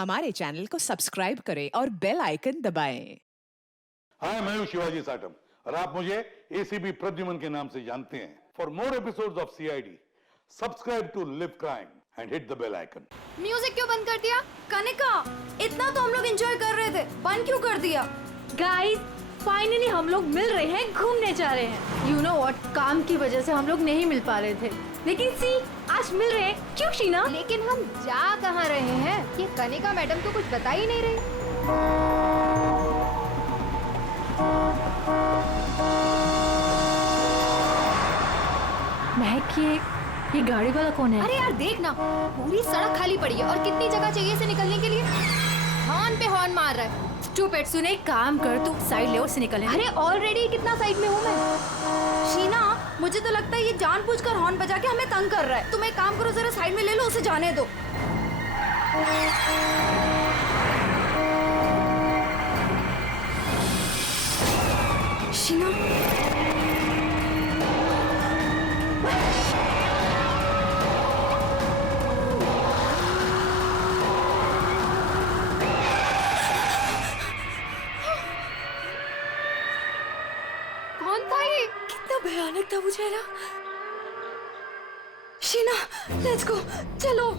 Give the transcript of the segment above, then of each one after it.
हमारे चैनल को सब्सक्राइब करें और बेल आइकन दबाएं। हाय, मैं हूं शिवाजी साटम और आप मुझे एसीपी प्रद्युमन के नाम से जानते हैं। For more episodes of CID, subscribe to live crime and hit the bell icon. Music क्यों बंद कर दिया? कनिका, इतना तो हम लोग एंजॉय कर रहे थे, बंद क्यों कर दिया? गाइस, फाइनली हम लोग मिल रहे हैं, घूमने जा रहे हैं। यू नो व्हाट, काम की वजह से हम लोग नहीं मिल पा रहे थे, लेकिन सी आज मिल रहे हैं। क्यों शीना? लेकिन हम जा कहाँ रहे हैं? ये कनिका मैडम तो कुछ बता ही नहीं रही। महक, ये गाड़ी वाला कौन है? अरे यार देख ना, पूरी सड़क खाली पड़ी है और कितनी जगह चाहिए इसे निकलने के लिए। हॉर्न पे हॉर्न मार रहा है। स्टूपिड, सुने, काम कर, तू साइड ले और से निकल। अरे ऑलरेडी कितना साइड में हूँ मैं। शीना, मुझे तो लगता है ये जानबूझकर हॉर्न बजा के हमें तंग कर रहा है। तुम एक काम करो, जरा साइड में ले लो, उसे जाने दो। शीना, कौन था ये? कितना भयानक था वो चेहरा। शीना, लेट्स गो, चलो।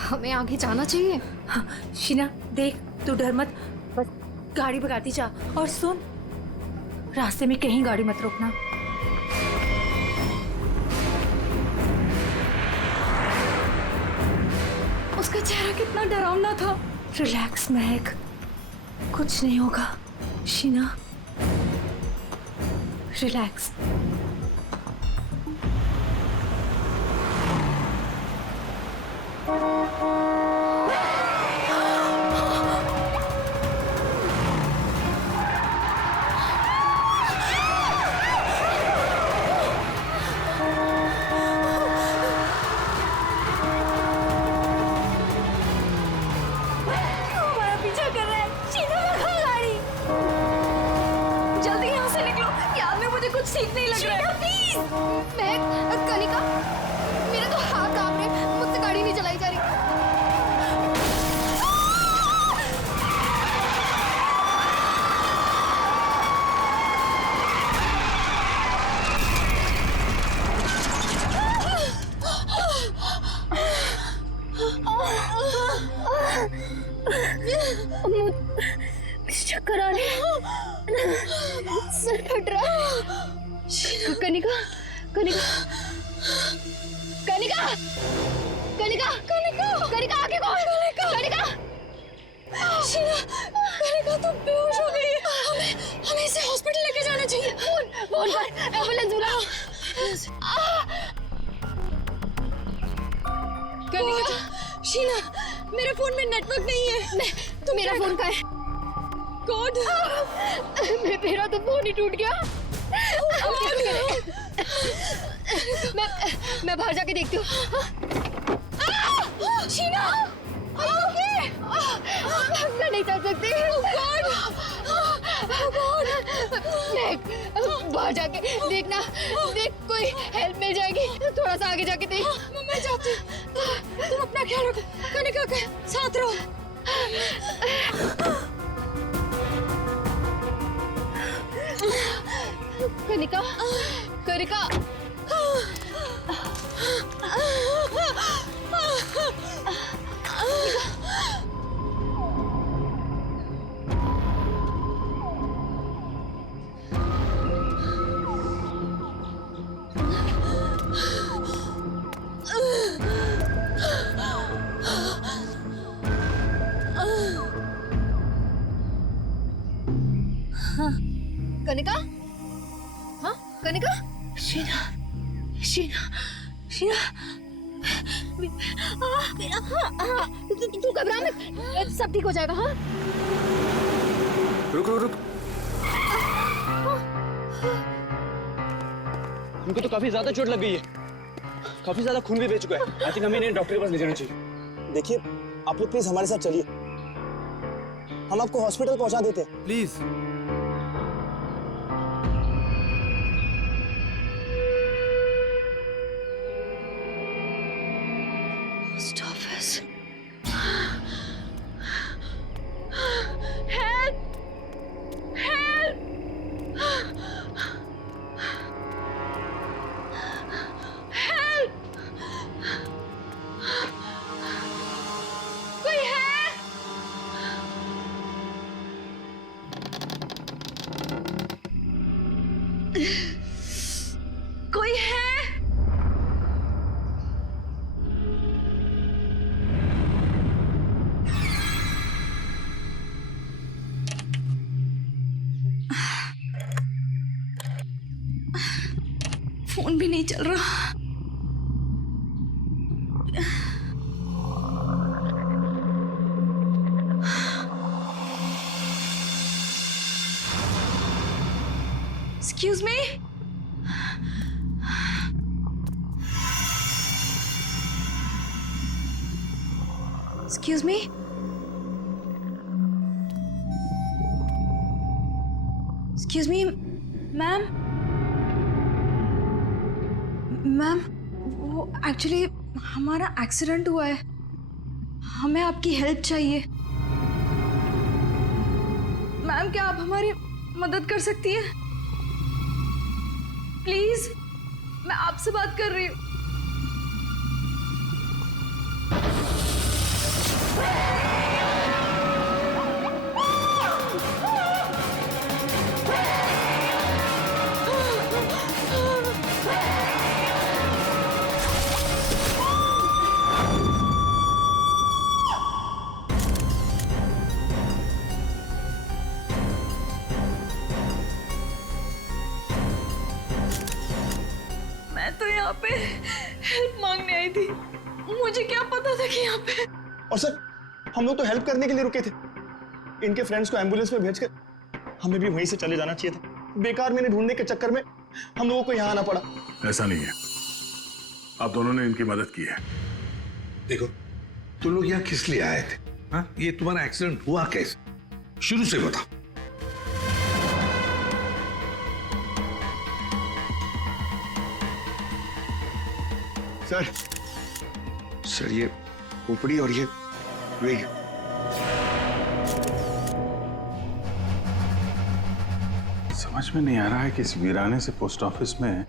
हमें आगे जाना चाहिए। हाँ, शीना देख, तू डर मत, बस गाड़ी भगाती जा। और सुन, रास्ते में कहीं गाड़ी मत रोकना। उसका चेहरा कितना डरावना था। रिलैक्स महक, कुछ नहीं होगा। शीना, रिलैक्स। हमारा पीछा कर रहा है। शीना, रखा गाड़ी। जल्दी यहाँ से निकलो, याद में मुझे कुछ ठीक नहीं लग रहा है। प्लीज। मैं कनिका, मेरे तो हाथ कांप रहे हैं, मुझसे गाड़ी नहीं चलाई जा रही। चक्कर आ रहे हैं, सर फट रहा है। कनिका, कनिका, कनिका, कनिका, कनिका, कनिका, आगे कौन? कनिका, शीना, कनिका तो बेहोश हो गई है। हमें इसे हॉस्पिटल लेके जाना चाहिए। फोन कर, एम्बुलेंस बुलाओ। कनिका, शीना, मेरे फोन में नेटवर्क नहीं है। तो मेरा फोन का है कोड। मेरा तो फोन ही टूट गया। मैं बाहर जाके देखती हूँ। शीना, ओके, मैं नहीं चल सकती। बाहर जाके देखना, देख कोई हेल्प मिल जाएगी। थोड़ा सा आगे जाके देख। मैं जाती हूँ, तुम अपना ख्याल रखो। कनिका के साथ रहो। कनिका, कनिका, कनिका, हाँ कनिका, शीना, शीना, शीना, तू घबरा मत, सब ठीक हो जाएगा। हाँ, रुक रुक रुक। उनको तो काफी ज्यादा चोट लग गई है, काफी ज्यादा खून भी बह चुका है। आई थिंक हमें इन्हें डॉक्टर के पास ले जाना चाहिए। देखिए, आप लोग प्लीज हमारे साथ चलिए, हम आपको हॉस्पिटल पहुंचा देते हैं। प्लीज। Post office. फोन भी नहीं चल रहा। Excuse me? Excuse me? Excuse me, ma'am? Ma'am, वो एक्चुअली हमारा एक्सीडेंट हुआ है, हमें आपकी हेल्प चाहिए। मैम, क्या आप हमारी मदद कर सकती हैं? प्लीज, मैं आपसे बात कर रही हूँ। मैं तो यहाँ पे हेल्प मांगने आई थी, मुझे क्या पता था कि यहाँ पे। और सर, हम लोग तो हेल्प करने के लिए रुके थे। इनके फ्रेंड्स को एम्बुलेंस में भेजकर हमें भी वहीं से चले जाना चाहिए था। बेकार मैंने ढूंढने के चक्कर में हम लोगों को यहाँ आना पड़ा। ऐसा नहीं है, आप दोनों ने इनकी मदद की है। देखो, तुम लोग यहाँ किस लिए आए थे? हाँ, ये तुम्हारा एक्सीडेंट हुआ कैसे? शुरू से बताओ। सर ये खोपड़ी और ये वेग। समझ में नहीं आ रहा है कि इस वीराने से पोस्ट ऑफिस में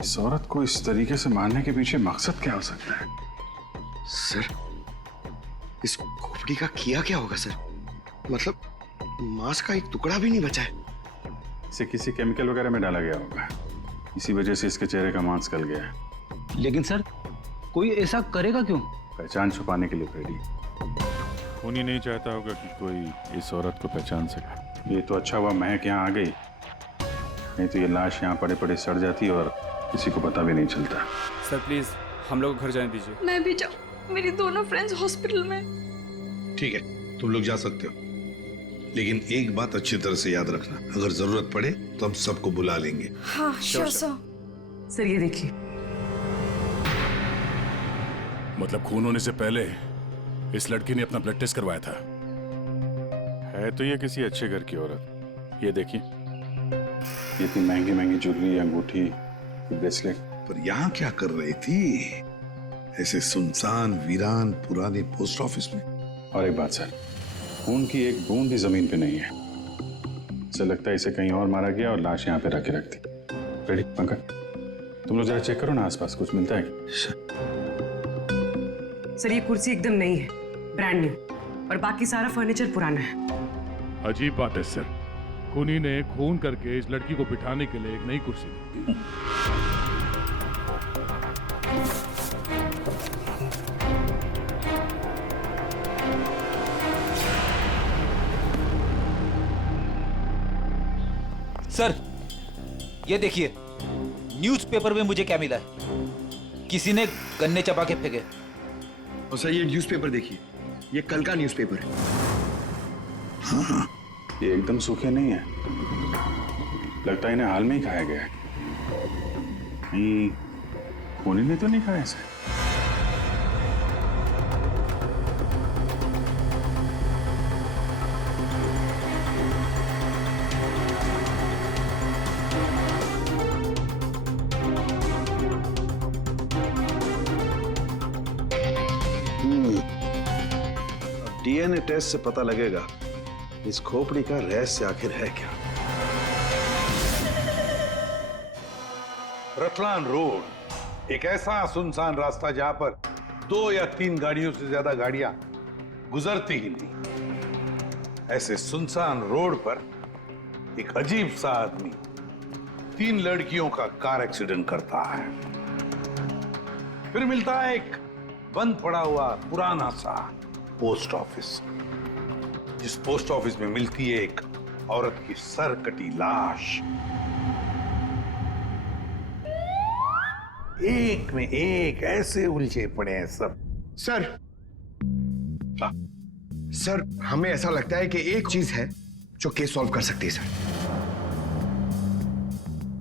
इस औरत को इस तरीके से मारने के पीछे मकसद क्या हो सकता है? सर, इस खोपड़ी का किया क्या होगा सर? मतलब मांस का एक टुकड़ा भी नहीं बचा है। इसे किसी केमिकल वगैरह में डाला गया होगा, इसी वजह से इसके चेहरे का मांस गल गया है। लेकिन सर, कोई ऐसा करेगा क्यों? पहचान छुपाने के लिए फ्रेडी। खूनी नहीं चाहता होगा कि कोई इस औरत को पहचान सके। ये तो अच्छा हुआ महक यहाँ आ गई, नहीं तो ये लाश यहाँ पड़े पड़े सड़ जाती और किसी को पता भी नहीं चलता। सर प्लीज, हम लोग को घर जाने दीजिए। मैं भी जाऊँ, मेरी दोनों फ्रेंड्स हॉस्पिटल में। ठीक है, तुम लोग जा सकते हो, लेकिन एक बात अच्छी तरह से याद रखना, अगर जरूरत पड़े तो हम सबको बुला लेंगे। हाँ, श्योर सर। सर ये देखिए, मतलब खून होने से पहले इस लड़की ने अपना ब्लड टेस्ट करवाया था। है तो ये किसी अच्छे घर की औरत। ये देखिए, ये इतनी महंगी महंगी ज्वेलरी, अंगूठी, ब्रेसलेट। पर यहाँ क्या कर रही थी ऐसे सुनसान वीरान पुराने पोस्ट ऑफिस में? और एक बात सर, खून की एक बूंद भी जमीन पे नहीं है। ऐसा लगता है इसे कहीं और मारा गया और लाश यहाँ पे रख के रख दी। रेडी पंकज, तुम लोग जरा चेक करो ना आसपास कुछ मिलता है क्या? सर ये कुर्सी एकदम नई है, ब्रांड न्यू, और बाकी सारा फर्नीचर पुराना है। अजीब बात है सर, खूनी ने खून करके इस लड़की को बिठाने के लिए एक नई कुर्सी दी। सर ये देखिए, न्यूज़पेपर में मुझे क्या मिला है, किसी ने गन्ने चबा के फेंके। और सर ये न्यूज़पेपर देखिए, ये कल का न्यूज़पेपर है। हाँ, ये एकदम सूखे नहीं है, लगता है इन्हें हाल में ही खाया गया है। नहीं, खूनी ने तो नहीं खाया इसे। डीएनए टेस्ट से पता लगेगा इस खोपड़ी का रहस्य आखिर है क्या। रतलान रोड एक ऐसा सुनसान रास्ता जहां पर 2 या 3 गाड़ियों से ज्यादा गाड़ियां गुजरती ही नहीं। ऐसे सुनसान रोड पर एक अजीब सा आदमी 3 लड़कियों का कार एक्सीडेंट करता है। फिर मिलता है एक बंद पड़ा हुआ पुराना सा पोस्ट ऑफिस, जिस पोस्ट ऑफिस में मिलती है एक औरत की सर कटी लाश। एक में एक ऐसे उलझे पड़े हैं सब। सर, सर हमें ऐसा लगता है कि एक चीज है जो केस सॉल्व कर सकती है सर।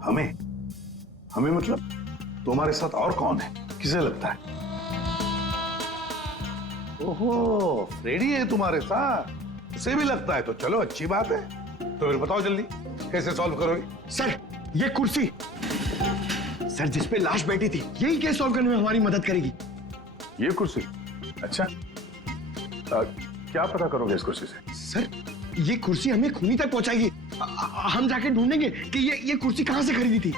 हमें मतलब तुम्हारे साथ और कौन है, किसे लगता है? ओहो, फ्रेडी है तुम्हारे साथ, उसे भी लगता है तो चलो अच्छी बात है। तो फिर बताओ जल्दी कैसे सॉल्व करोगे? सर ये कुर्सी सर जिस पे लाश बैठी थी, यही केस सॉल्व करने में हमारी मदद करेगी। ये कुर्सी? अच्छा, क्या पता करोगे इस कुर्सी से? सर ये कुर्सी हमें खूनी तक पहुंचाएगी। हम जाके ढूंढेंगे कि ये कुर्सी कहां से खरीदी थी।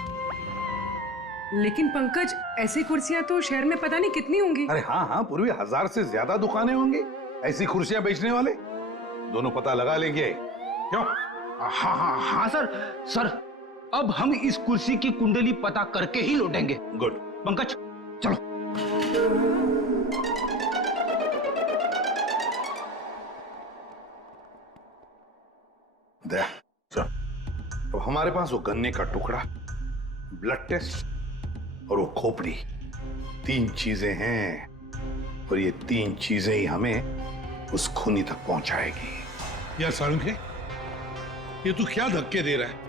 लेकिन पंकज, ऐसी कुर्सियां तो शहर में पता नहीं कितनी होंगी। अरे हाँ, पूर्वी 1000 से ज्यादा दुकानें होंगी ऐसी कुर्सियां बेचने वाले। दोनों पता लगा लेंगे, क्यों? हाँ सर, अब हम इस कुर्सी की कुंडली पता करके ही लौटेंगे। गुड। पंकज चलो। चल, अब हमारे पास वो गन्ने का टुकड़ा, ब्लड टेस्ट और वो खोपड़ी, 3 चीजें हैं और ये 3 चीजें ही हमें उस खूनी तक पहुंचाएगी। यार साळुंखे, ये तू क्या धक्के दे रहा है?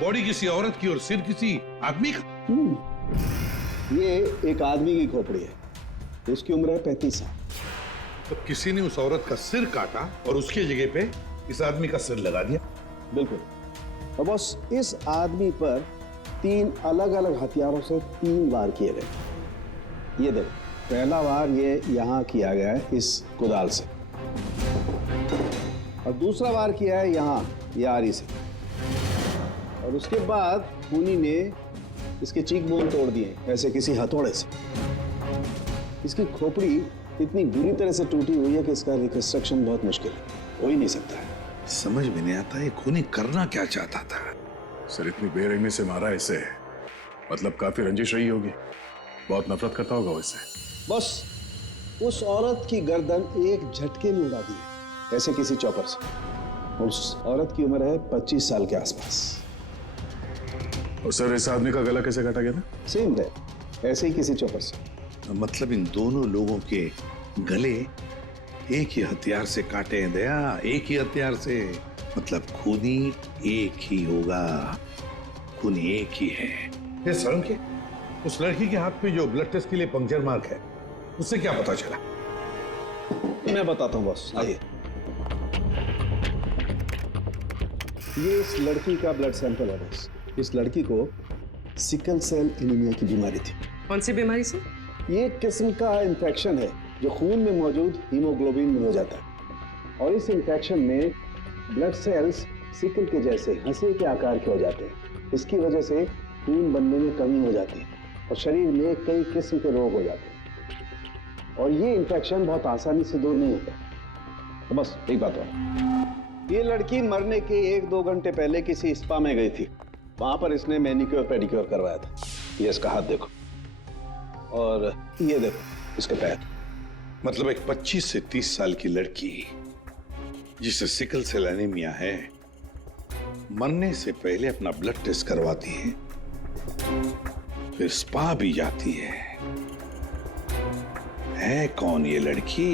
बॉडी किसी औरत की और सिर किसी आदमी का। ये एक आदमी की खोपड़ी है, इसकी उम्र है 35 साल। तो किसी ने उस औरत का सिर काटा और उसके जगह पे इस आदमी का सिर लगा दिया। बिल्कुल। और बस इस आदमी पर 3 अलग अलग हथियारों से 3 वार किए गए। ये देखो, पहला वार ये यहाँ किया गया है इस कुदाल से, और दूसरा वार किया है यहाँ ये आरी से, और उसके बाद खूनी ने इसके चीक बोन तोड़ दिए ऐसे किसी हथौड़े से। इसकी खोपड़ी इतनी बुरी तरह से टूटी हुई है कि इसका रिकंस्ट्रक्शन बहुत मुश्किल है, हो ही नहीं सकता है। समझ में नहीं आता ये खूनी करना क्या चाहता था। सर इतनी बेरहमी से मारा इसे, मतलब काफी रंजिश रही होगी, बहुत नफरत करता होगा इससे। बस उस औरत की गर्दन एक झटके में उड़ा दी है ऐसे किसी चौपर से। उस औरत की उम्र है 25 साल के आसपास। और सर इस आदमी का गला कैसे काटा गया था? सेम है, ऐसे ही किसी चौपर से। मतलब इन दोनों लोगों के गले एक ही हथियार से काटे हैं दया, एक ही हथियार से। मतलब खूनी एक ही होगा, खूनी एक ही है। ये साळुंखे, उस लड़की के हाथ पे जो ब्लड टेस्ट के लिए पंक्चर मार्क है, उससे क्या पता चला? मैं बताता हूँ बॉस, आइए। ये इस लड़की का ब्लड सैंपल है बॉस। इस लड़की को सिकल सेल एनीमिया की बीमारी थी। कौन सी बीमारी से? ये एक किस्म का इन्फेक्शन है जो खून में मौजूद हीमोग्लोबिन में हो जाता है, और इस इन्फेक्शन में ब्लड सेल्स सिकल के जैसे हंसी के आकार के हो जाते हैं। इसकी वजह से खून बनने में कमी हो जाती है और शरीर में कई किस्म के रोग हो जाते हैं, और ये इन्फेक्शन बहुत आसानी से दूर नहीं होता। तो बस एक बात और, ये लड़की मरने के 1-2 घंटे पहले किसी स्पा में गई थी। वहां पर इसने मैनिक्योर पेडिक्योर करवाया था। ये इसका हाथ देखो, और ये देखो इसके पैर। मतलब एक 25 से 30 साल की लड़की जिसे सिकल सेल एनीमिया है, मरने से पहले अपना ब्लड टेस्ट करवाती है, फिर स्पा भी जाती है कौन ये लड़की?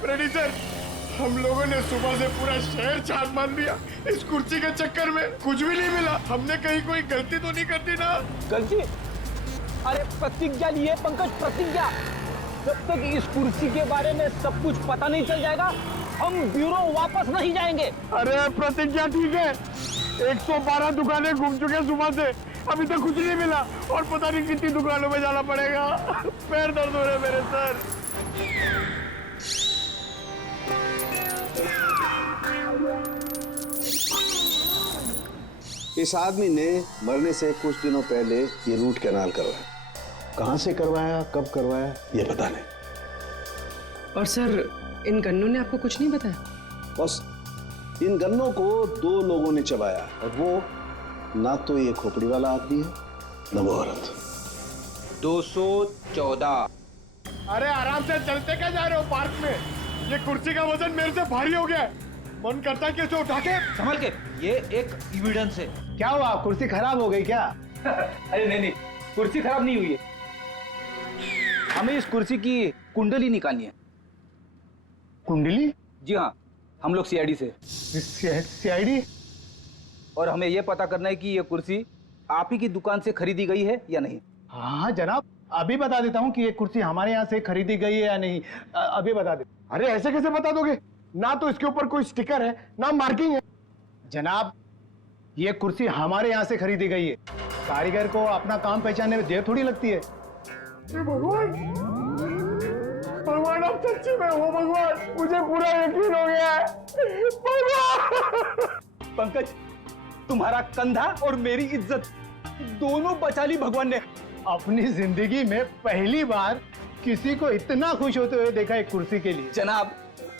फ्रेडी सर, हम लोगों ने सुबह से पूरा शहर छान मार दिया। इस कुर्सी के चक्कर में कुछ भी नहीं मिला। हमने कहीं कोई गलती तो नहीं कर दी ना? गलती? अरे प्रतिज्ञा लिए पंकज, प्रतिज्ञा। जब तक इस कुर्सी के बारे में सब कुछ पता नहीं चल जाएगा, हम ब्यूरो वापस नहीं जाएंगे। अरे प्रतिज्ञा ठीक है, 112 दुकानें घूम चुके सुबह से, अभी तक कुछ नहीं मिला, और पता नहीं कितनी दुकानों में जाना पड़ेगा। पैर दर्द हो रहे मेरे सर। इस आदमी ने मरने से कुछ दिनों पहले ये रूट कैनाल करवाया। कहां से करवाया, कब करवाया, ये पता नहीं। और सर, इन गन्नों ने आपको कुछ नहीं बताया? बस इन गन्नों को 2 लोगों ने चबाया, और वो ना तो ये खोपड़ी वाला आदमी है, ना वो औरत। 214। अरे आराम से चलते क्या जा रहे हो पार्क में? ये कुर्सी का वजन मेरे से भारी हो गया है। मन करता है कि इसे उठा के संभल के, ये एक एविडेंस है। क्या हुआ, कुर्सी खराब हो गई क्या? अरे नहीं, कुर्सी खराब नहीं हुई है, हमें इस कुर्सी की कुंडली निकालनी है। कुंडली? जी हाँ, हम लोग सीआईडी से। सीआईडी? और हमें यह पता करना है कि ये कुर्सी आप ही की दुकान से खरीदी गई है या नहीं। हाँ जनाब, अभी बता देता हूँ कि ये कुर्सी हमारे यहाँ से खरीदी गई है या नहीं, अभी बता दे। अरे ऐसे कैसे बता दोगे? ना तो इसके ऊपर कोई स्टिकर है, ना मार्किंग है। जनाब, ये कुर्सी हमारे यहाँ से खरीदी गई है। कारीगर को अपना काम पहचानने में देर थोड़ी लगती है। भगवान, भगवान आप सच्ची में हो भगवान, मुझे पूरा यकीन हो गया है। भगवान! पंकज, तुम्हारा कंधा और मेरी इज्जत दोनों बचा ली भगवान ने। अपनी जिंदगी में पहली बार किसी को इतना खुश होते हुए देखा एक कुर्सी के लिए। जनाब,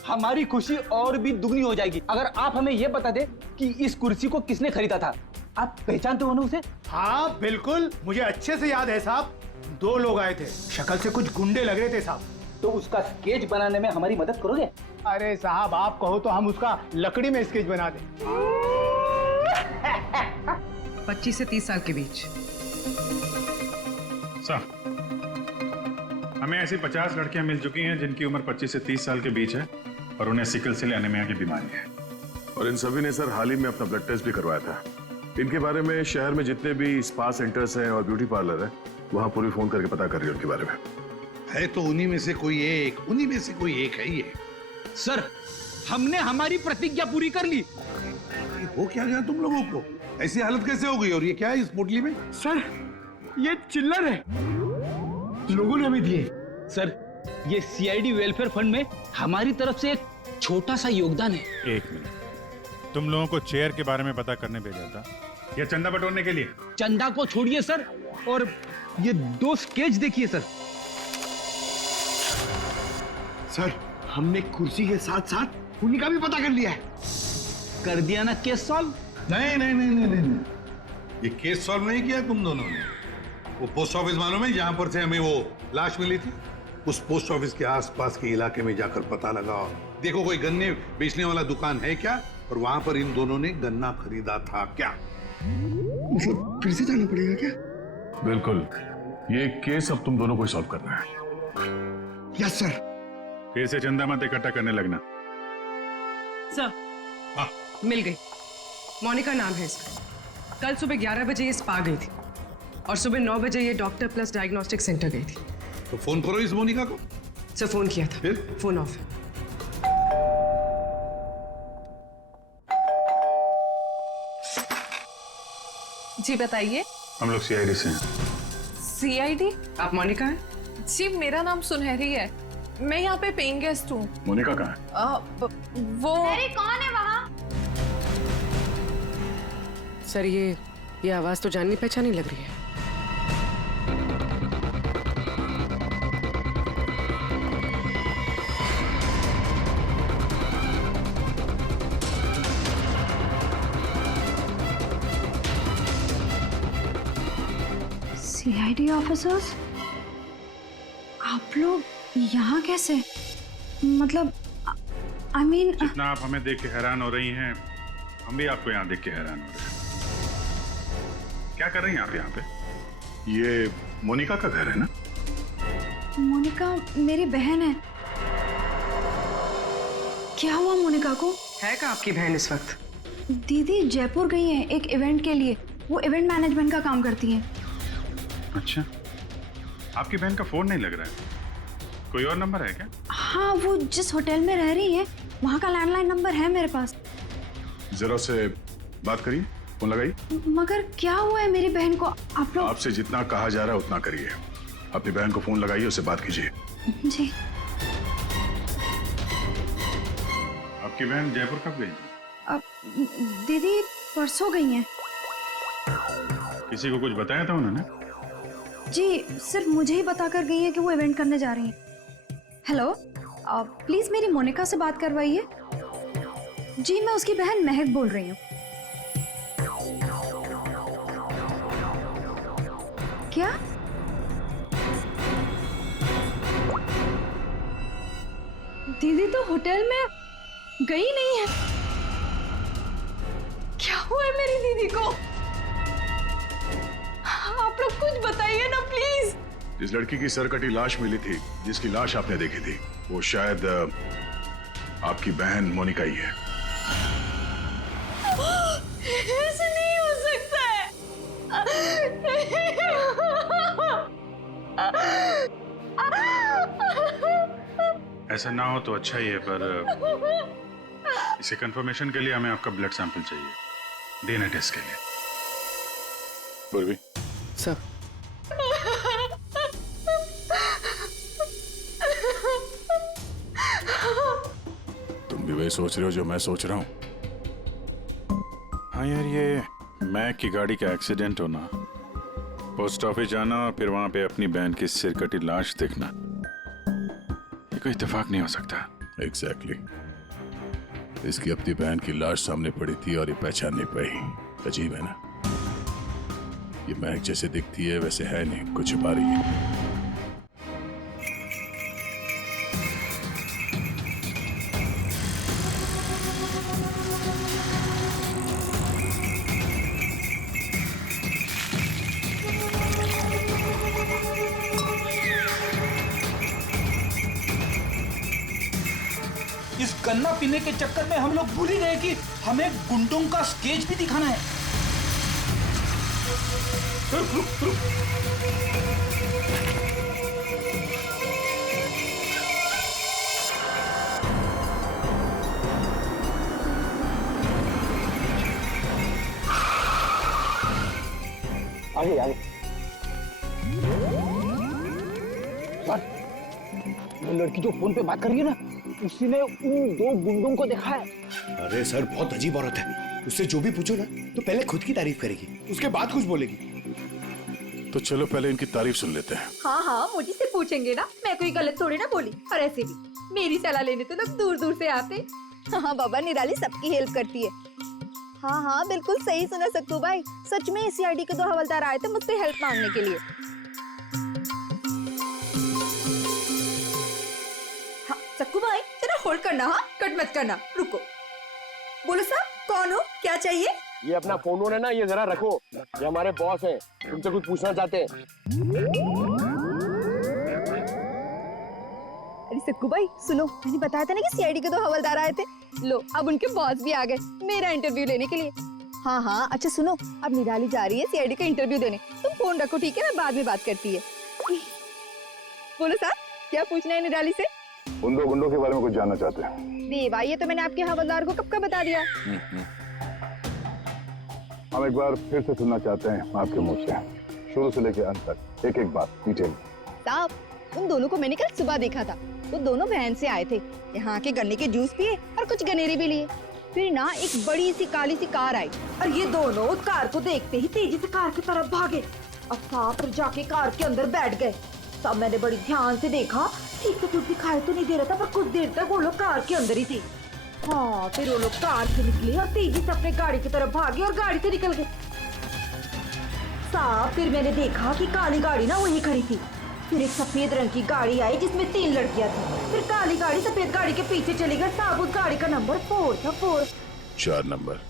हमारी खुशी और भी दुगनी हो जाएगी अगर आप हमें यह बता दे कि इस कुर्सी को किसने खरीदा था। आप पहचानते हो ना उसे? हाँ बिल्कुल, मुझे अच्छे से याद है साहब। 2 लोग आए थे, शक्ल से कुछ गुंडे लग रहे थे साहब। तो उसका स्केच बनाने में हमारी मदद करोगे? अरे साहब, आप कहो तो हम उसका लकड़ी में स्केच बना दें। 25 से 30 साल के बीच। हमें ऐसी 50 लड़कियां मिल चुकी हैं जिनकी उम्र 25 से 30 साल के बीच है और उन्हें सिकल सेल एनीमिया की बीमारी है। और इन सभी ने सर हाल ही में अपना ब्लड टेस्ट भी करवाया था। इनके बारे में शहर में जितने भी स्पा सेंटर्स हैं और ब्यूटी पार्लर है, वहां पूरी फोन करके पता कर रही है उनके बारे में। है तो उन्हीं में से कोई एक, उन्हीं में से कोई एक है ये। सर, हमने हमारी प्रतिज्ञा पूरी कर ली। हो क्या गया तुम लोगों को? ऐसी हालत कैसे हो गई? और ये क्या है इस पोटली में? सर, ये चिल्लर है, लोगों ने हमें दिए। सर, ये सीआईडी वेलफेयर फंड में हमारी तरफ से एक छोटा सा योगदान है। 1 मिनट, तुम लोगों को चेयर के बारे में पता करने भेजा था या चंदा बटोरने के लिए? चंदा को छोड़िए सर, और ये 2 स्केच देखिए सर। सर, हमने कुर्सी के साथ साथ उन्हीं का भी पता कर लिया है। कर दिया ना केस सॉल्व? नहीं नहीं नहीं नहीं नहीं, ये केस सॉल्व नहीं किया तुम दोनों ने। वो पोस्ट ऑफिस मालूम है जहां पर से हमें वो लाश मिली थी? उस पोस्ट ऑफिस के आसपास के इलाके में जाकर पता लगाओ, देखो कोई गन्ने बेचने वाला दुकान है क्या, और वहां पर इन दोनों ने गन्ना खरीदा था क्या? मतलब फिर से जाना पड़ेगा क्या? बिल्कुल, ये केस अब तुम दोनों को सॉल्व करना है। Yes sir. फिर से चंदा मत इकट्ठा करने लगना। सर, मिल गई। मोनिका नाम है इसका। कल सुबह 11 बजे ये स्पा गई थी और सुबह 9 बजे ये डॉक्टर प्लस डायग्नोस्टिक सेंटर गई थी। तो फोन करो इस मोनिका को। सर, फोन किया था, फिर फोन ऑफ है। जी बताइए। हम लोग सीआईडी से हैं। सीआईडी? आप मोनिका हैं? जी, मेरा नाम सुनहरी है, मैं यहाँ पे पेइंग गेस्ट हूँ। मोनिका कहाँ है? वो कौन है वहाँ? सर, ये आवाज तो जाननी पहचानी लग रही है। सीआईडी ऑफिसर्स, आप लोग यहाँ कैसे? मतलब आई मीन जितना आप हमें देख के हैरान हो रही हैं, हम भी आपको यहाँ देख के हैरान हो रहे हैं। क्या कर रही हैं आप यहाँ पे? ये मोनिका का घर है ना? मोनिका मेरी बहन है। क्या हुआ मोनिका को? है क्या आपकी बहन इस वक्त? दीदी जयपुर गई है एक इवेंट के लिए, वो इवेंट मैनेजमेंट का काम करती है। अच्छा, आपकी बहन का फोन नहीं लग रहा है, कोई और नंबर है क्या? हाँ, वो जिस होटल में रह रही है वहाँ का लैंडलाइन नंबर है मेरे पास। जरा से बात करिए, फोन लगाइए। मगर क्या हुआ है मेरी बहन को? आप लोग आपसे जितना कहा जा रहा है उतना करिए। अपनी बहन को फोन लगाइए, उससे बात कीजिए। जी। आपकी बहन जयपुर कब गई? दीदी परसों गई हैं। किसी को कुछ बताया था उन्होंने? जी, सिर्फ मुझे ही बता कर गई है कि वो इवेंट करने जा रही हैं। हेलो, प्लीज मेरी मोनिका से बात करवाइए। जी, मैं उसकी बहन महक बोल रही हूँ। क्या? दीदी तो होटल में गई नहीं है। क्या हुआ है मेरी दीदी को? आप लोग कुछ बताइए ना प्लीज। जिस लड़की की सरकटी लाश मिली थी, जिसकी लाश आपने देखी थी, वो शायद आपकी बहन मोनिका ही है। ऐसे नहीं हो सकता है। ऐसा ना हो तो अच्छा ही है, पर इसे कंफर्मेशन के लिए हमें आपका ब्लड सैंपल चाहिए डीएनए टेस्ट के लिए। पूर्वी सर, तुम भी वही सोच रहे हो जो मैं सोच रहा हूँ? हाँ यार, ये मैक की गाड़ी का एक्सीडेंट होना, पोस्ट ऑफिस जाना और फिर वहां पे अपनी बहन की सिरकटी लाश देखना, ये कोई इत्तेफाक नहीं हो सकता। एग्जैक्टली। इसकी अपनी बहन की लाश सामने पड़ी थी और ये पहचान नहीं पाई। अजीब है ना? ये महक जैसे दिखती है वैसे है नहीं, कुछ छुपा रही है। इस गन्ना पीने के चक्कर में हम लोग भूल ही गए कि हमें गुंडों का स्केच भी दिखाना है। आगे आगे। वो लड़की जो फोन पे बात कर रही है ना, उसी ने उन दो गुंडों को देखा है। अरे सर, बहुत अजीब औरत है। उससे जो भी पूछो ना तो पहले खुद की तारीफ करेगी, उसके बाद कुछ बोलेगी। तो चलो पहले इनकी तारीफ सुन लेते हैं। हाँ हाँ, मुझे से पूछेंगे ना, मैं कोई गलत थोड़ी ना बोली। और ऐसे भी मेरी सलाह लेने तो लोग दूर दूर से आते। हाँ बाबा, निराली सबकी हेल्प करती है। हाँ हाँ, बिल्कुल सही सुना सक्कू भाई। सच में सीआईडी के दो हवलदार आए थे मुझसे हेल्प मांगने के लिए। हाँ सक्कू भाई, जरा होल्ड करना, हाँ कट मत करना, रुको। बोलो साहब, कौन हो, क्या चाहिए? ये अपना फोन है ना, ये जरा रखो। ये हमारे बॉस हैं, तुमसे कुछ पूछना चाहते हैं। अरे सक्कू भाई सुनो, मैंने बताया था ना कि सीआईडी के दो हवलदार आए थे। लो, अब उनके बॉस भी आ गए मेरा इंटरव्यू लेने के लिए। हाँ हाँ, अच्छा सुनो, अब निराली जा रही है सीआईडी का इंटरव्यू देने। तुम फोन रखो, ठीक है? मैं बाद में बात करती है। बोलो साहब, क्या पूछना है निराली से? उन दो गुंडों के बारे में कुछ जानना चाहते हैं। देवा, ये तो मैंने आपके हवलदार को कब का बता दिया। हम एक बार फिर से सुनना चाहते हैं आपके मुंह से, शुरू से लेकर अंत तक, एक एक बात डिटेल। साहब, उन दोनों को मैंने कल सुबह देखा था। वो दोनों बहन से आए थे, यहाँ के गन्ने के जूस पिए और कुछ गनेरे भी लिए। फिर ना एक बड़ी सी काली सी कार आई और ये दोनों कार को देखते ही तेजी से कार की तरफ भागे और साफ फिर जाके कार के अंदर बैठ गए। तब मैंने बड़ी ध्यान से देखा, ठीक से कुछ दिखाई तो नहीं दे रहा था, पर कुछ देर तक वो लोग कार के अंदर ही थे। हाँ, फिर वो लोग कार से निकले और तेजी से अपने गाड़ी की तरफ भागे और गाड़ी से निकल गए। साहब, फिर मैंने देखा कि काली गाड़ी ना वहीं खड़ी थी। फिर एक सफेद रंग की गाड़ी आई जिसमें 3 लड़कियां थी। फिर काली गाड़ी सफेद गाड़ी के पीछे चली गई। साहब, उस गाड़ी का नंबर 4 था। 4 नंबर,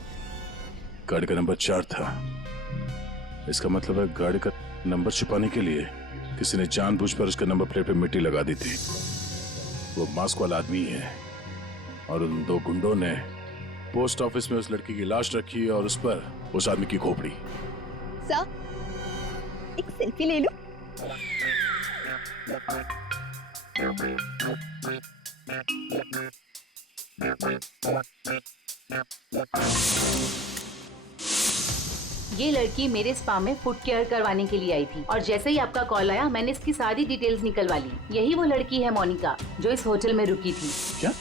गाड़ी का नंबर 4 था। इसका मतलब है गाड़ी का नंबर छुपाने के लिए किसी ने जानबूझकर उसके नंबर प्लेट पे मिट्टी लगा दी थी। वो मास्क वाला आदमी है और उन दो गुंडों ने पोस्ट ऑफिस में उस लड़की की लाश रखी और उस पर उस आदमी की खोपड़ी। सर, एक सेल्फी ले लो। ये लड़की मेरे स्पा में फुट केयर करवाने के लिए आई थी और जैसे ही आपका कॉल आया मैंने इसकी सारी डिटेल्स निकलवा ली। यही वो लड़की है मोनिका जो इस होटल में रुकी थी। क्या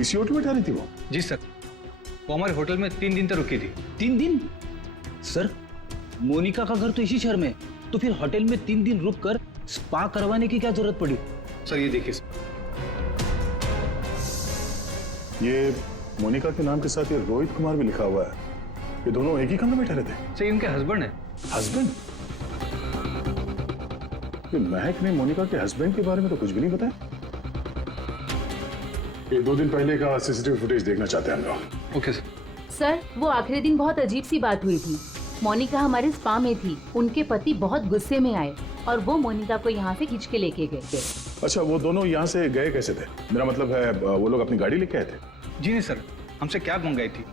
इसी होटल में ठहरी थी वो? जी सर, वो हमारे होटल में 3 दिन तक रुकी थी। 3 दिन? सर, मोनिका का घर तो इसी शहर में, तो फिर होटल में 3 दिन रुककर स्पा करवाने की क्या जरूरत पड़ी? सर ये देखिए, ये मोनिका के नाम के साथ ये रोहित कुमार भी लिखा हुआ है। ये दोनों एक ही कमरे में ठहरे थे? सर, इनके हस्बैंड है। हस्बैंड? ये महक ने मोनिका के हस्बैंड के बारे में तो कुछ भी नहीं बताया। ये 2 दिन पहले का सीसीटीवी फुटेज देखना चाहते हैं हम लोग। Okay sir. सर, वो आखिरी दिन बहुत अजीब सी बात हुई थी। मोनिका हमारे स्पा में थी, उनके पति बहुत गुस्से में आए और वो मोनिका को यहाँ से खींच के लेके गए थे। अच्छा, वो दोनों यहाँ से गए कैसे थे? मेरा मतलब है वो लोग अपनी गाड़ी लेके आए थे? जी नहीं सर, हमसे कैब मंगाई थी।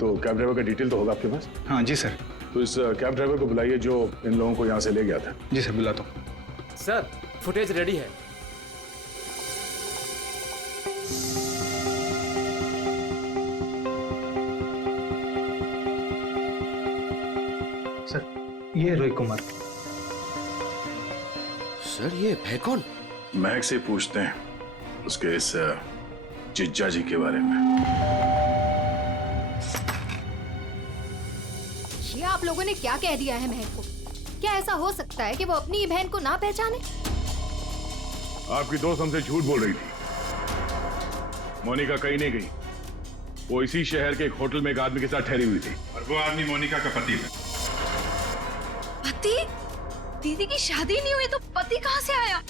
तो कैब ड्राइवर का डिटेल तो होगा आपके पास? हाँ जी सर। तो इस कैब ड्राइवर को बुलाइए जो इन लोगों को यहाँ से ले गया था। जी सर, बुलाता हूँ। सर, फुटेज रेडी है। सर, ये रोहित कुमार। सर, ये है कौन? महक से पूछते हैं उसके इस जिज्जा जी के बारे में। ये आप लोगों ने क्या कह दिया है महक को? क्या ऐसा हो सकता है कि वो अपनी ही बहन को ना पहचाने? आपकी दोस्त हमसे झूठ बोल रही थी। मोनिका कहीं नहीं गई, वो इसी शहर के एक होटल में एक आदमी के साथ ठहरी हुई थी। और वो आदमी मोनिका का पति है। पति? दीदी की शादी नहीं हुई तो पति कहाँ से आया?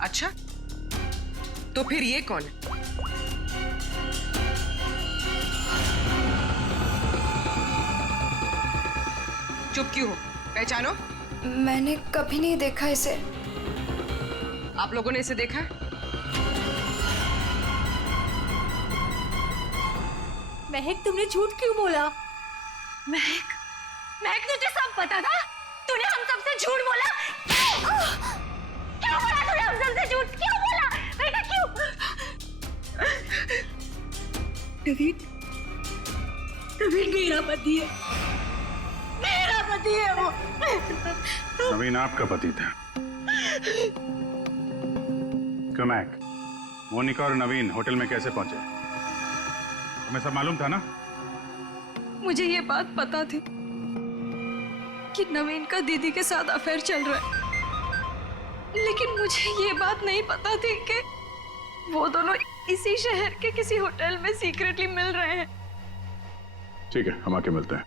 अच्छा, तो फिर ये कौन है? चुप क्यों हो? पहचानो। मैंने कभी नहीं देखा इसे। आप लोगों ने इसे देखा है? महक, तुमने झूठ क्यों बोला? महक, महक, तुझे सब पता था? तूने हम सबसे झूठ बोला? क्यों बोला तूने हम सबसे झूठ? क्यों बोला? बेटा क्यों? नवीन मेरा पति है। मेरा पति है वो। नवीन आपका पति था। कमैक, मोनिका और नवीन होटल में कैसे पहुंचे? तुम्हें सब मालूम था ना? मुझे ये बात पता थी कि नवीन का दीदी के साथ अफेयर चल रहा है, लेकिन मुझे ये बात नहीं पता थी कि वो दोनों इसी शहर के किसी होटल में सीक्रेटली मिल रहे हैं। ठीक है, हम आके मिलते हैं।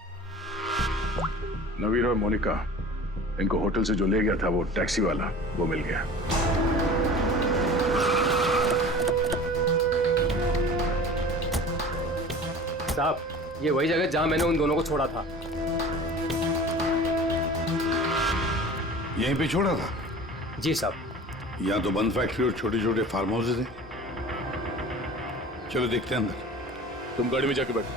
नवीन और मोनिका, इनको होटल से जो ले गया था वो टैक्सी वाला, वो मिल गया। साहब, ये वही जगह जहां मैंने उन दोनों को छोड़ा था। यहीं पे छोड़ा था? जी साहब। यहाँ तो बंद फैक्ट्री और छोटे छोटे फार्म हाउसेज हैं। चलो देखते हैं अंदर। तुम गाड़ी में जाके बैठो।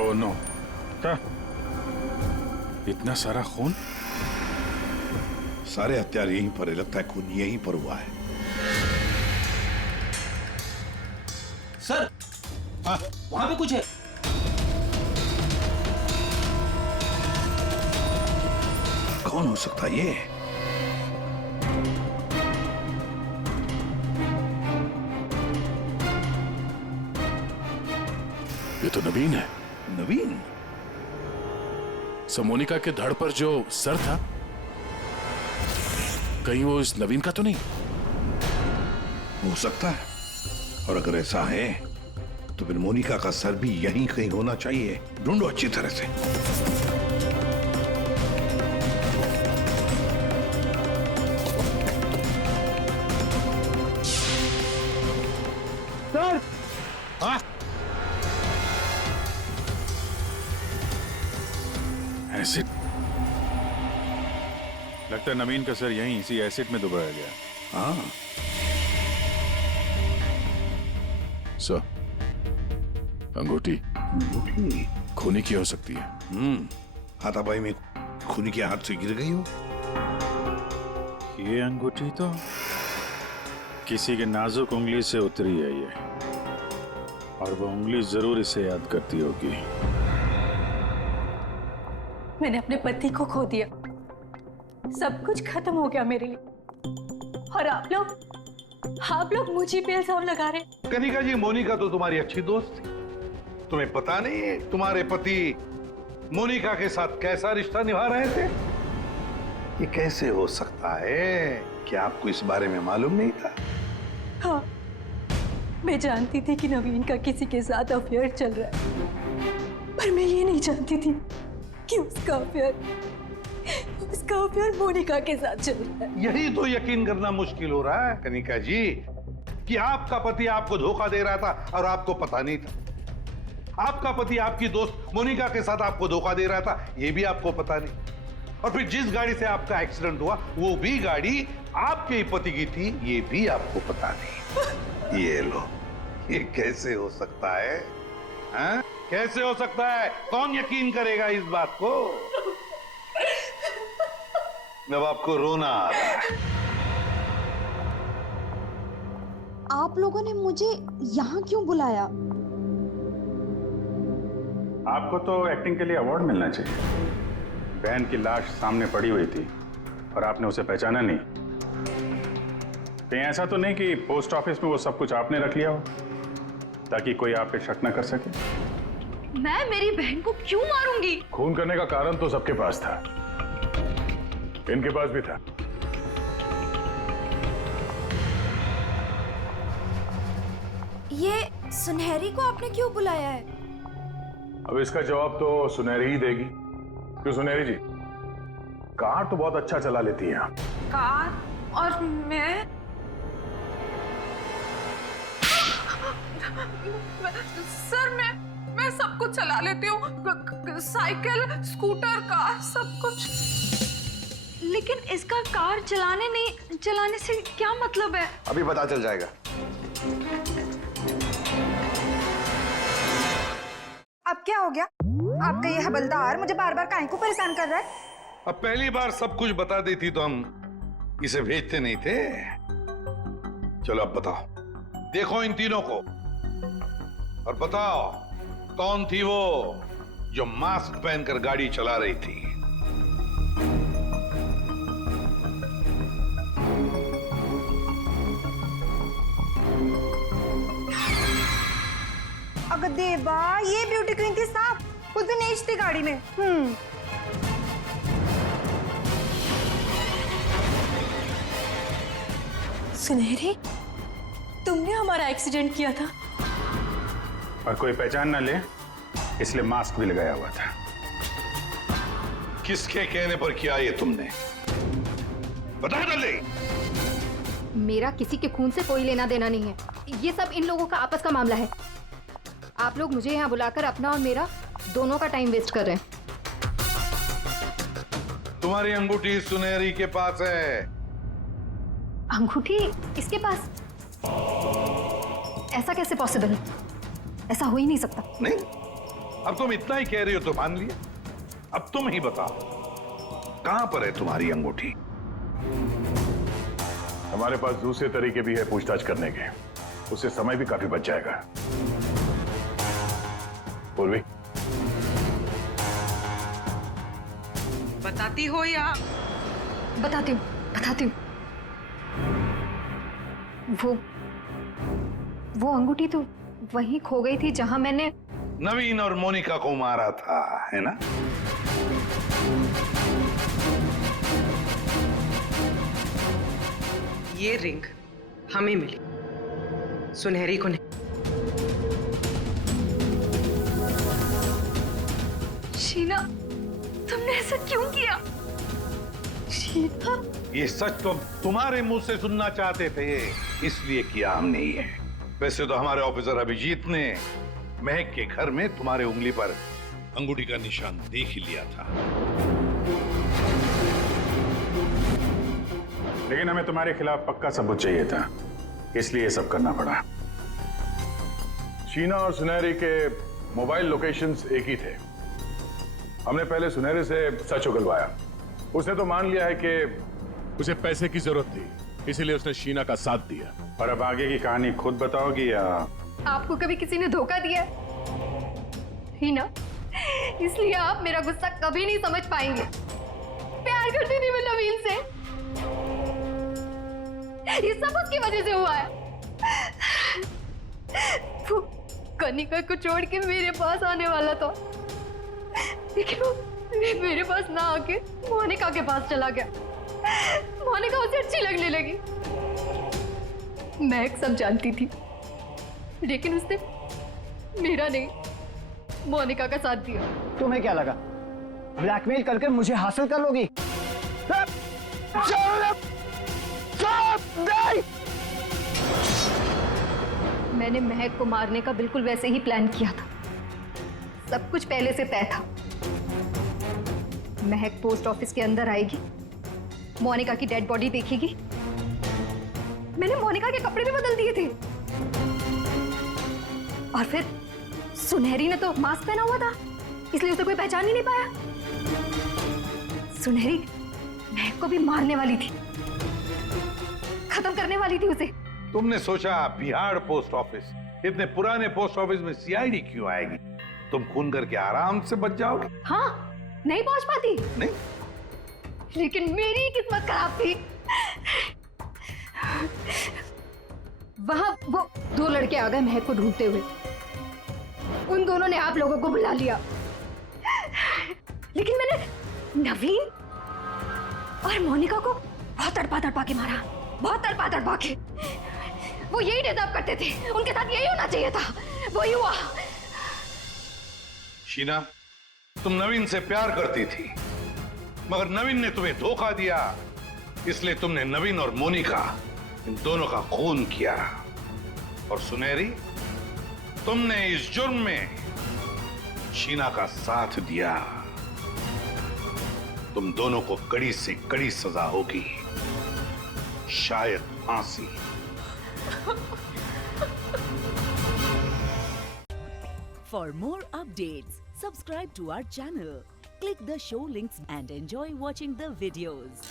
ओह नो, क्या? इतना सारा खून? सारे हत्यारे यहीं पर है, लगता है खून यहीं पर हुआ है। सर, वहां पे कुछ है। कौन हो सकता है ये? ये तो नवीन है। नवीन? मोनिका के धड़ पर जो सर था, कहीं वो इस नवीन का तो नहीं? हो सकता है, और अगर ऐसा है तो फिर मोनिका का सर भी यहीं कहीं होना चाहिए। ढूंढो अच्छी तरह से। Sir, acid? लगता है नवीन का सर यहीं इसी एसिड में डुबाया गया। हाँ। सर, अंगूठी खूनी की हो सकती है। हाथापाई में खूनी के हाथ से गिर गई हो। ये अंगूठी तो किसी के नाजुक उंगली से उतरी है ये, और वो उंगली जरूर इसे याद करती होगी। मैंने अपने पति को खो दिया, सब कुछ खत्म हो गया मेरे लिए, और आप लोग मुझे पे इल्जाम लगा रहे। कनिका जी, मोनिका तो तुम्हारी अच्छी दोस्त थी। तुम्हें पता नहीं है तुम्हारे पति मोनिका के साथ कैसा रिश्ता निभा रहे थे? ये कैसे हो सकता है? क्या आपको इस बारे में मालूम नहीं था? हाँ, मैं जानती थी कि नवीन का किसी के साथ अफेयर चल रहा है, पर मैं ये नहीं जानती थी कि उसका अफेयर मोनिका के साथ चल रहा है। यही तो यकीन करना मुश्किल हो रहा है कनिका जी कि आपका पति आपको धोखा दे रहा था और आपको पता नहीं था। आपका पति आपकी दोस्त मोनिका के साथ आपको धोखा दे रहा था, यह भी आपको पता नहीं। और फिर जिस गाड़ी से आपका एक्सीडेंट हुआ वो भी गाड़ी आपके ही पति की थी, ये भी आपको पता नहीं। ये लो, ये कैसे हो सकता है? हाँ? कैसे हो सकता है? कौन यकीन करेगा इस बात को? अब आपको रोना आ रहा है। आप लोगों ने मुझे यहाँ क्यों बुलाया? आपको तो एक्टिंग के लिए अवार्ड मिलना चाहिए। बहन की लाश सामने पड़ी हुई थी और आपने उसे पहचाना नहीं। कहीं ऐसा तो नहीं कि पोस्ट ऑफिस में वो सब कुछ आपने रख लिया हो ताकि कोई आप पे शक न कर सके? मैं मेरी बहन को क्यों मारूंगी? खून करने का कारण तो सबके पास था, इनके पास भी था। ये सुनहरी को आपने क्यों बुलाया है? अब इसका जवाब तो सुनहरी ही देगी। क्यों सुनहरी जी, कार तो बहुत अच्छा चला लेती हैं आप। कार? और मैं सर मैं सब कुछ चला लेती हूँ, साइकिल, स्कूटर, कार, सब कुछ। लेकिन इसका कार चलाने से क्या मतलब है? अभी पता चल जाएगा। अब क्या हो गया? आपका ये हवलदार मुझे बार बार काहे को परेशान कर रहा है? अब पहली बार सब कुछ बता देती तो हम इसे भेजते नहीं थे। चलो अब बताओ, देखो इन तीनों को और बताओ कौन थी वो जो मास्क पहनकर गाड़ी चला रही थी? अगर देवा, ये ब्यूटी क्वीन थी साहब, खुद भी नहीं थी गाड़ी में। सुनहरी, तुमने हमारा एक्सीडेंट किया था और कोई पहचान ना ले इसलिए मास्क भी लगाया हुआ था। किसके कहने पर किया ये तुमने? बता जल्दी। मेरा किसी के खून से कोई लेना देना नहीं है, ये सब इन लोगों का आपस का मामला है। आप लोग मुझे यहाँ बुलाकर अपना और मेरा दोनों का टाइम वेस्ट कर रहे हैं। तुम्हारी अंगूठी सुनहरी के पास है। अंगूठी इसके पास? ऐसा कैसे पॉसिबल है? ऐसा हो ही नहीं सकता। नहीं, अब तुम इतना ही कह रही हो तो मान लिया। अब तुम ही बताओ, कहां पर है तुम्हारी अंगूठी? हमारे पास दूसरे तरीके भी है पूछताछ करने के, उससे समय भी काफी बच जाएगा। पूर्वी, बताती हो या? बताती हूँ। वो अंगूठी तो वहीं खो गई थी जहां मैंने नवीन और मोनिका को मारा था, है ना? ये रिंग हमें मिली, सुनहरी को नहीं। शीना, तुमने ऐसा क्यों किया? शीना, ये सच तो तुम्हारे मुंह से सुनना चाहते थे, इसलिए किया हमने ये। वैसे तो हमारे ऑफिसर अभिजीत ने महक के घर में तुम्हारे उंगली पर अंगूठी का निशान देख ही लिया था। लेकिन हमें तुम्हारे खिलाफ पक्का सबूत चाहिए था, इसलिए ये सब करना पड़ा। शीना और सुनहरी के मोबाइल लोकेशंस एक ही थे। हमने पहले सुनहरी से सच उगलवाया, उसने तो मान लिया है कि उसे पैसे की जरूरत थी, इसीलिए उसने शीना का साथ दिया। और अब आगे की कहानी खुद बताओगी या? आपको कभी किसी ने धोखा दिया ही ना, इसलिए आप मेरा गुस्सा कभी नहीं समझ पाएंगे। प्यार करती थी मैं नवीन से, ये सब उसकी वजह से हुआ है। वो कनिका को छोड़ के मेरे पास आने वाला था, लेकिन वो मेरे पास ना आके मोनिका के पास चला गया। मोनिका उसे अच्छी लगने लगी। महक सब जानती थी, लेकिन उसने मेरा नहीं, मोनिका का साथ दिया। तुम्हें क्या लगा ब्लैकमेल करके मुझे हासिल कर लोगी? मैंने महक को मारने का बिल्कुल वैसे ही प्लान किया था। सब कुछ पहले से तय था। महक पोस्ट ऑफिस के अंदर आएगी, मोनिका की डेड बॉडी देखेगी। मैंने मोनिका के कपड़े भी बदल दिए थे। और फिर सुनहरी ने तो मास्क पहना हुआ था, इसलिए उसे कोई पहचान ही नहीं पाया। सुनहरी महक को भी मारने वाली थी, खत्म करने वाली थी उसे। तुमने सोचा बिहार पोस्ट ऑफिस, इतने पुराने पोस्ट ऑफिस में सीआईडी क्यों आएगी? तुम खून करके आराम से बच जाओगे। हाँ, नहीं पहुंच पाती। नहीं, लेकिन मेरी किस्मत खराब थी। वहां वो दो लड़के आ गए महक को ढूंढते हुए। उन दोनों ने आप लोगों को बुला लिया, लेकिन मैंने नवीन और मोनिका को बहुत तड़पा के मारा, बहुत तड़पा के। वो यही डिजर्व करते थे, उनके साथ यही होना चाहिए था, वही हुआ। शीना, तुम नवीन से प्यार करती थी, मगर नवीन ने तुम्हें धोखा दिया, इसलिए तुमने नवीन और मोनिका इन दोनों का खून किया। और सुनहरी, तुमने इस जुर्म में शीना का साथ दिया। तुम दोनों को कड़ी से कड़ी सजा होगी, शायद फांसी। For more updates, subscribe to our channel, click the show links and enjoy watching the videos.